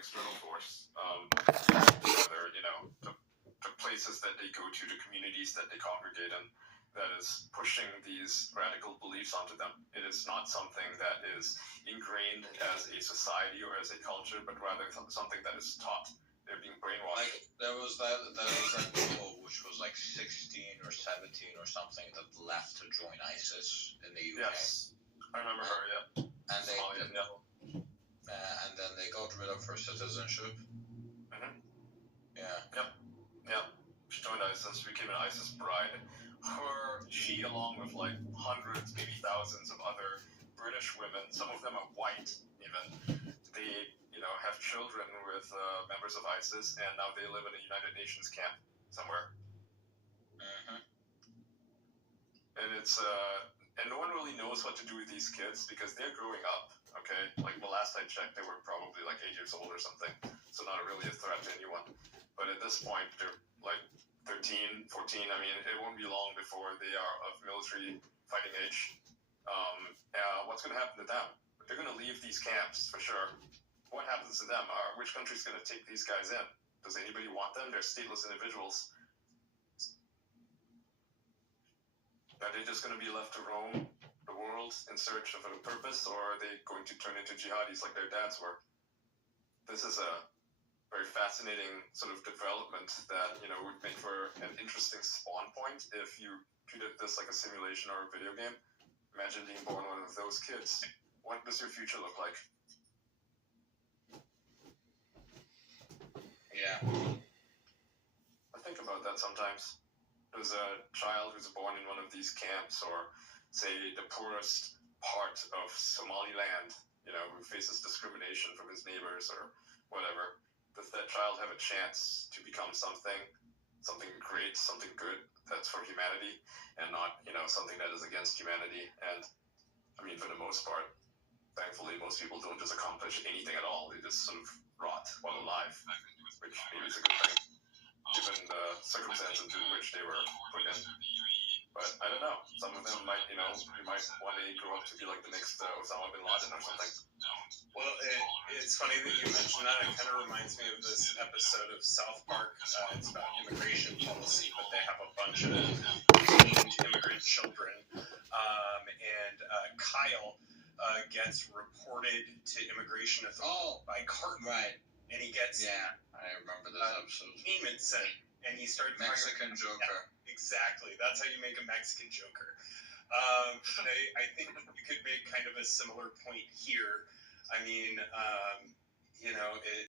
external force. Rather, the places that they go to, the communities that they congregate in, that is pushing these radical beliefs onto them. It is not something that is ingrained as a society or as a culture, but rather something that is taught. They're being brainwashed. Like there was that girl which was like 16 or 17 or something that left to join ISIS in the UK. Yes, I remember her. Yeah, and they Somalian, yeah. And then they got rid of her citizenship. Mm-hmm. Yeah. Yep. She joined ISIS, became an ISIS bride. She, along with like hundreds, maybe thousands of other British women, some of them are white even, they, have children with members of ISIS, and now they live in a United Nations camp somewhere. Mm-hmm. And it's, and no one really knows what to do with these kids because they're growing up, okay? Like the last I checked, they were probably like 8 years old or something, so not really a threat to anyone. But at this point, they're like 13, 14. I mean, it won't be long before they are of military fighting age. What's going to happen to them? They're going to leave these camps for sure. What happens to them? Which country's going to take these guys in? Does anybody want them? They're stateless individuals. Are they just going to be left to roam the world in search of a purpose, or are they going to turn into jihadis like their dads were? This is a very fascinating sort of development that, would make for an interesting spawn point if you treated this like a simulation or a video game. Imagine being born one of those kids. What does your future look like? Yeah. I think about that sometimes. There's a child who's born in one of these camps, or say the poorest part of Somaliland, who faces discrimination from his neighbors or whatever. Does that child have a chance to become something great, something good that's for humanity, and not, something that is against humanity? And I mean, for the most part, thankfully, most people don't just accomplish anything at all. They just sort of rot while alive, which maybe is a good thing, given the circumstances in which they were put in. But I don't know. Some of them might, you might one day grow up to be like the next Osama bin Laden or something. Well, it's funny that you mentioned that. It kind of reminds me of this episode of South Park. It's about immigration policy, but they have a bunch of detained immigrant children. And Kyle gets reported to immigration authorities by carton. Right. And he gets I remember this episode. payment sent. And he started Mexican Joker. Yeah, exactly. That's how you make a Mexican Joker. I think you could make kind of a similar point here. I mean,